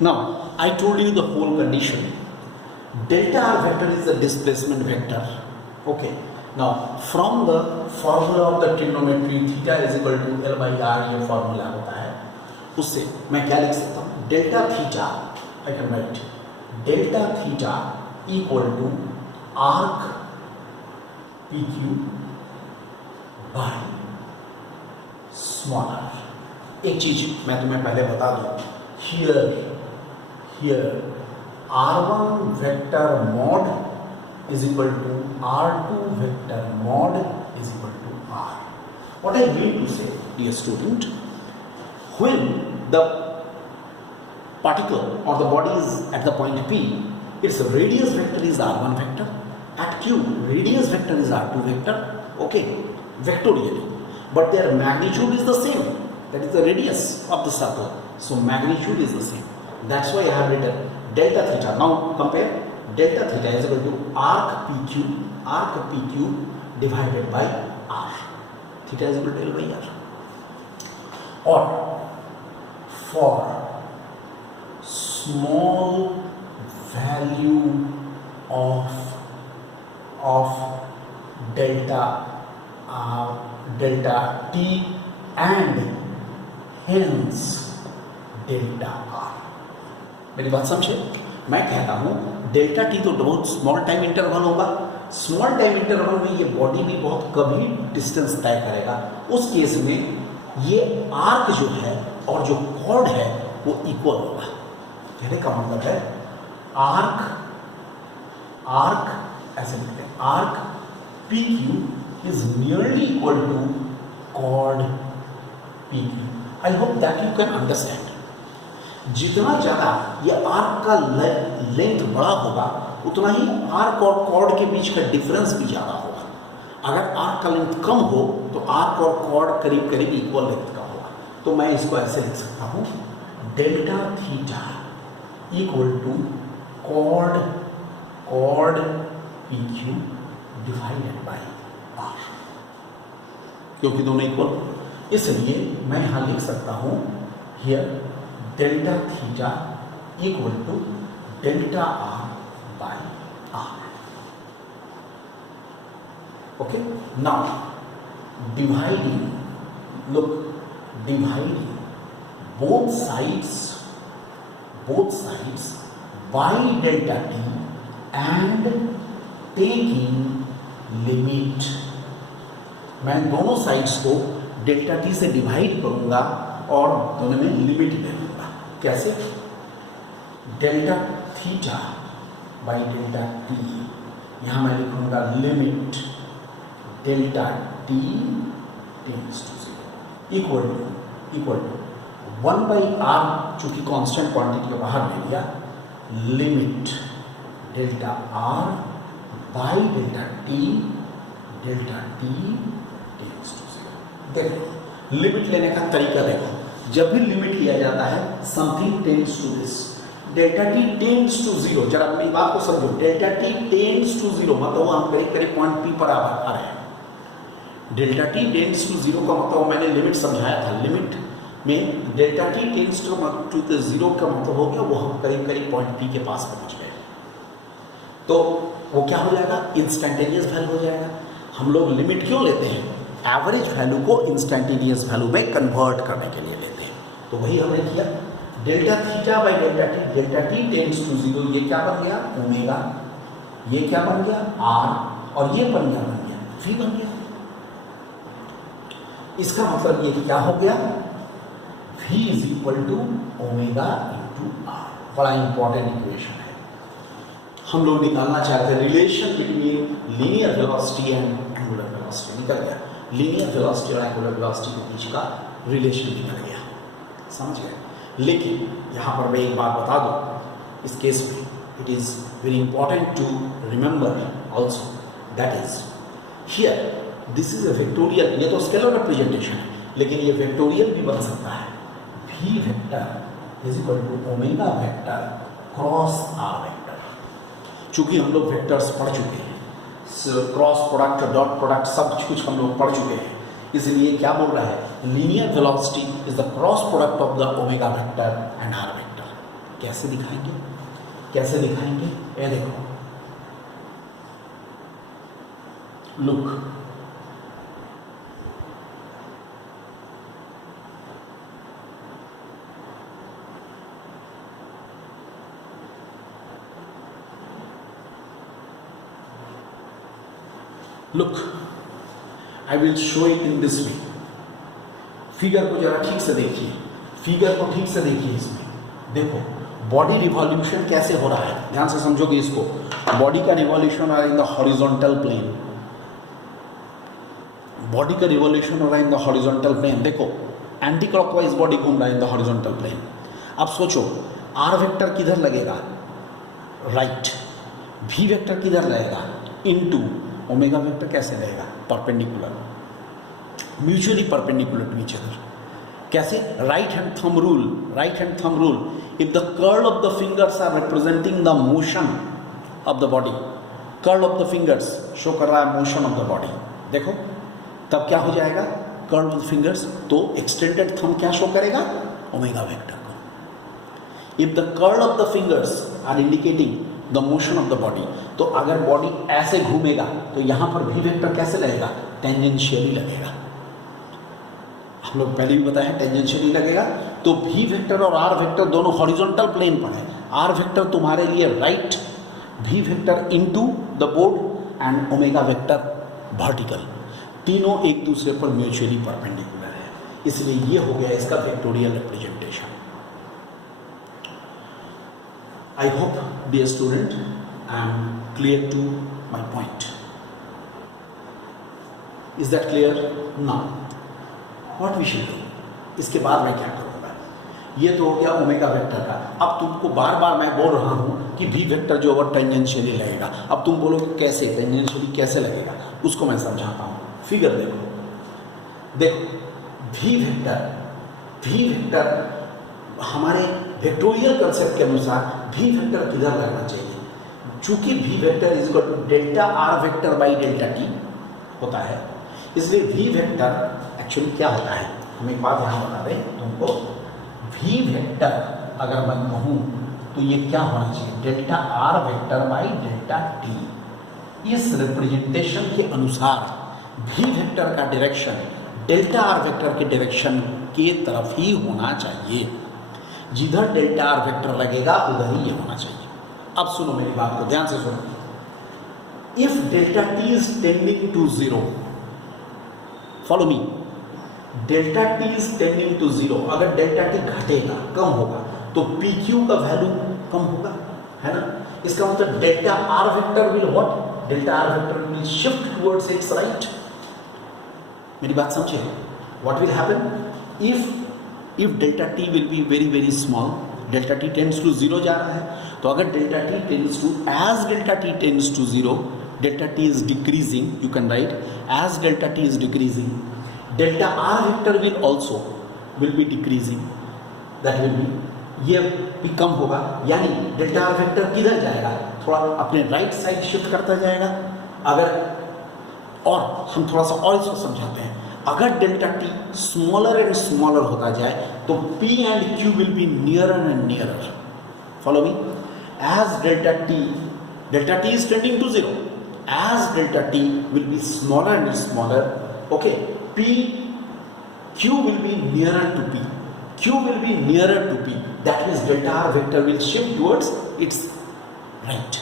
Now, I told you the whole condition. Delta r vector is the displacement vector. Okay. Now, from the formula of the trigonometry theta is equal to L by r ये formula होता है, उससे मैं क्या लिख सकता हूँ? Delta theta, I can write delta theta equal to arc PQ by smaller. एक चीज मैं तुम्हें पहले बता दूं, here r1 vector mod is equal to r2 vector mod is equal to r. What I mean to say, dear student, when the particle or the body is at the point P, its radius vector is r1 vector, at Q radius vector is r2 vector, okay, vectorially, but their magnitude is the same, that is the radius of the circle, so magnitude is the same. That's why I have written delta theta. Now compare, delta theta is equal to arc PQ divided by r. Theta is equal to L by r. Or for small value of delta t and hence delta r. मेरी बात समझे? मैं कहता हूं delta T तो बहुत small time interval होगा, small time interval में ये बॉडी भी बहुत कभी डिस्टेंस तय करेगा, उस केस में ये आर्क जो है और जो कॉर्ड है वो इक्वल होगा. कहने का मतलब है आर्क ऐसे लिखते हैं, arc P Q is nearly equal to chord P Q. I hope that you can understand. जितना ज़्यादा ये आर्क का लेंथ बड़ा होगा उतना ही आर्क और कॉर्ड के बीच का डिफरेंस भी ज़्यादा होगा. अगर आर्क का लेंथ कम हो तो आर्क और कॉर्ड करीब करीब इक्वल लेंथ का होगा. तो मैं इसको ऐसे लिख सकता हूँ, delta theta equal to chord P Q divided by R, क्योंकि दोनों इक्वल. इसलिए मैं यहाँ लिख सकता हूँ here delta theta equal to delta r by r. Okay, now dividing both sides by delta t and taking limit. मैं दोनों साइड्स को डेल्टा टी से डिवाइड करूंगा और दोनों में लिमिट ले लूंगा. कैसे? Delta theta by delta T, यहां मैं लिखूंगा limit delta T tends to 0 equal to 1 by R, चूंकि कांस्टेंट क्वांटिटी को बाहर ले लिया, limit delta R by delta T tends to 0. देखो लिमिट लेने का तरीका देखो. जब भी लिमिट लिया जाता है something tends to this, delta T tends to 0. जरा मेरी बात को समझो, डेल्टा टी टेंड्स टू 0 मतलब हम करीब पॉइंट पी पर आ रहे हैं. डेल्टा टी टेंड्स टू 0 का मतलब मैंने लिमिट समझाया था. लिमिट में डेल्टा टी टेंड्स टू 0 का मतलब हो गया वो हम करीब पॉइंट पी के पास पहुंच गए. तो वो क्या हो जाएगा? इंस्टेंटेनियस वैल्यू हो जाएगा. हम लोग लिमिट क्यों लेते हैं? एवरेज वैल्यू को इंस्टेंटेनियस वैल्यू में कन्वर्ट करने के लिए लेते हैं. तो वही हमने किया, delta theta by delta T tends to 0. ये क्या बन गया? ओमेगा. ये क्या बन गया? आर. और ये बन गया v बन गया. इसका मतलब ये क्या हो गया? v is equal to omega into R. बड़ा इंपॉर्टेंट इक्वेशन है. हम लोग निकालना चाहते हैं relation between linear velocity and angular velocity. निकल गया. लीनियर वेलोसिटी और एंगुलर वेलोसिटी के बीच का रिलेशन निकल गया. समझ गए? लेकिन यहाँ पर मैं एक बात बता दूँ, इस केस में it is very important to remember also, that is here this is a vectorial. ये तो स्केलर रिप्रेजेंटेशन है, लेकिन ये वेक्टोरियल भी बन सकता है. v vector is equal to omega vector cross R vector. चूंकि हम लोग वेक्टर्स पढ़ चुके हैं, क्रॉस प्रोडक्ट डॉट प्रोडक्ट सब कुछ हम लोग पढ़ चुके हैं, इसलिए क्या बोल रहा है? Linear velocity is the cross product of the omega vector and R vector. कैसे दिखाएंगे, कैसे दिखाएंगे? ये देखो, look, look, I will show it in this way. Figure को जरा ठीक से देखिए, फिगर को ठीक से देखिए। इसमें देखो बॉडी रिवॉल्यूशन कैसे हो रहा है, ध्यान से समझोगे इसको। बॉडी का रिवॉल्यूशन हो रहा है in the horizontal plane, body का रिवॉल्यूशन हो रहा है इन द हॉरिजॉन्टल प्लेन। देखो एंटी क्लॉकवाइज बॉडी घूम रहा है इन द हॉरिजॉन्टल प्लेन। अब सोचो आर वेक्टर किधर लगेगा, राइट। भी वेक्टर किधर लगेगा, इनटू ओमेगा वेक्टर कैसे रहेगा, perpendicular, mutually perpendicular to each other. कैसे? Right hand thumb rule, right hand thumb rule. If the curl of the fingers are representing the motion of the body, curl of the fingers show कर रहा है motion of the body, देखो तब क्या हो जाएगा, curl of the fingers, तो extended thumb क्या शो करेगा, ओमेगा वेक्टर को। If the curl of the fingers are indicating the motion of the body, तो अगर बॉडी ऐसे घूमेगा तो यहां पर भी वेक्टर कैसे लगेगा, टेंजेंशियली लगेगा। हम लोग पहले भी बताया टेंजेंशियली लगेगा। तो भी वेक्टर और आर वेक्टर दोनों हॉरिजॉन्टल प्लेन पर है। आर वेक्टर तुम्हारे लिए राइट, भी vector into the board and omega vector vertical, तीनों एक दूसरे पर म्यूचुअली परपेंडिकुलर है। इसलिए ये हो गया इसका vectorial representation. I hope, dear student, I am clear to my point. Is that clear? Now, what we should do? इसके बाद मैं क्या करूँगा? ये तो हो गया ओमेगा वेक्टर का। अब तुमको बार बार मैं बोल रहा हूँ कि भी वेक्टर जो ओवर टेंजेंशियली लगेगा। अब तुम बोलोगे कैसे, टेंजेंशियली कैसे लगेगा, उसको मैं समझाता हूँ। फिगर देखो, देखो भी वेक्टर हमारे वेक्टोरियल कंसेप्ट के अनुसार भी वेक्टर किधर लगना चाहिए, चूंकि भी vector is equal to delta R vector by delta T होता है, इसलिए भी वेक्टर एक्चुअली क्या होता है, हम एक बात यहाँ बता दें तुमको। भी वेक्टर अगर मैं कहूँ तो ये क्या होना चाहिए, delta R vector by delta T. इस रिप्रेजेंटेशन के अनुसार भी वेक्टर का डायरेक्शन डेल्टा आर वेक्टर के डायरेक्शन के तरफ ही होना चाहिए। जिधर डेल्टा आर वेक्टर लगेगा उधर ही ये होना चाहिए। अब सुनो मेरी बात को ध्यान से सुनो। If delta T is tending to zero, follow me, delta T is tending to zero, अगर डेल्टा टी घटेगा, कम होगा, तो पी क्यू का वैल्यू कम होगा, है ना। इसका मतलब delta R vector will what, delta R vector will shift towards its right. मेरी बात समझे, what will happen if delta t will be very small, delta t tends to 0 जा रहा है, तो अगर delta t tends to, as delta t tends to 0, delta t is decreasing, you can write as delta t is decreasing, delta r vector will be decreasing, that will be, ये भी कम होगा, यानी delta R vector किधर जाएगा, थोड़ा अपने right side shift करता जाएगा। अगर, और हम थोड़ा सा और इसको समझाते हैं, अगर delta T smaller and smaller होता जाए तो P and Q will be nearer and nearer. Follow me, as delta T is tending to zero, as delta T will be smaller and smaller, okay, Q will be nearer to P, Q will be nearer to P, that means delta R vector will shift towards its right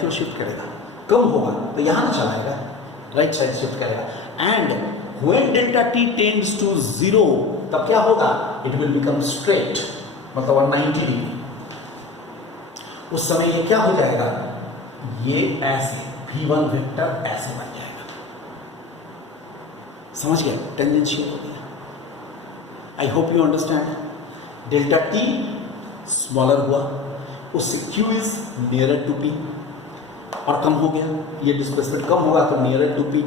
की ओर shift करेगा। कम होगा तो यहां चला आएगा, right side shift करेगा। And when delta T tends to zero, तब क्या होगा, इट विल बिकम स्ट्रेट, मतलब 190 डिग्री। उस समय ये क्या हो जाएगा, ये ऐसे v1 वेक्टर ऐसे बन जाएगा। समझ गए, टेंजेंशियल हो गया। I hope you understand. Delta T smaller हुआ, उससे q is nearer to p, और कम हो गया, ये डिस्प्लेसमेंट कम होगा तो नियरर टू पी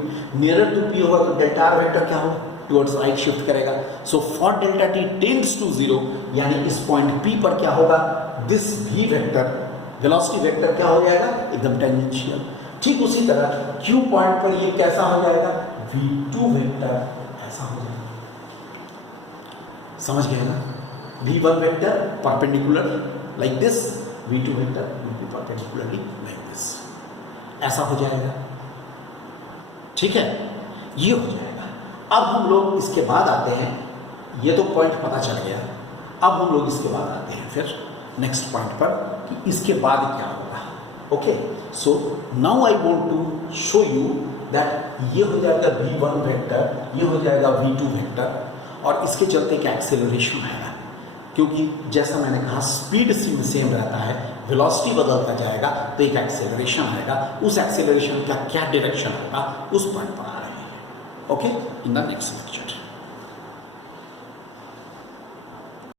होगा तो डेल्टा आर वेक्टर क्या होगा, टुवर्ड्स राइट शिफ्ट करेगा। So for delta T tends to zero, यानी इस पॉइंट पी पर क्या होगा, दिस भी वेक्टर, वेलोसिटी वेक्टर क्या हो जाएगा, एकदम टेंजेंशियल। ठीक उसी तरह क्यू पॉइंट पर ये कैसा हो जाएगा, v2 वेक्टर ऐसा हो जाएगा। समझ गए ना। v1 vector perpendicular like this, v2 vector will be perpendicularly like this. ऐसा हो जाएगा, ठीक है, ये हो जाएगा. अब हम लोग इसके बाद आते हैं, ये तो पॉइंट पता चल गया. अब हम लोग इसके बाद आते हैं फिर नेक्स्ट पॉइंट पर कि इसके बाद क्या होगा. Okay, so now I want to show you that ये हो जाएगा v1 वेक्टर, ये हो जाएगा v2 वेक्टर, और इसके चलते एक एक्सेलरेशन आएगा, क्योंकि जैसा मैंने कहा स्पीड सेम रहता है, वेलोसिटी बदलता जाएगा तो एक एक्सेलरेशन आएगा. उस एक्सेलरेशन का क्या डायरेक्शन होगा उस पॉइंट पर आ रहे हैं. Okay, in the next lecture.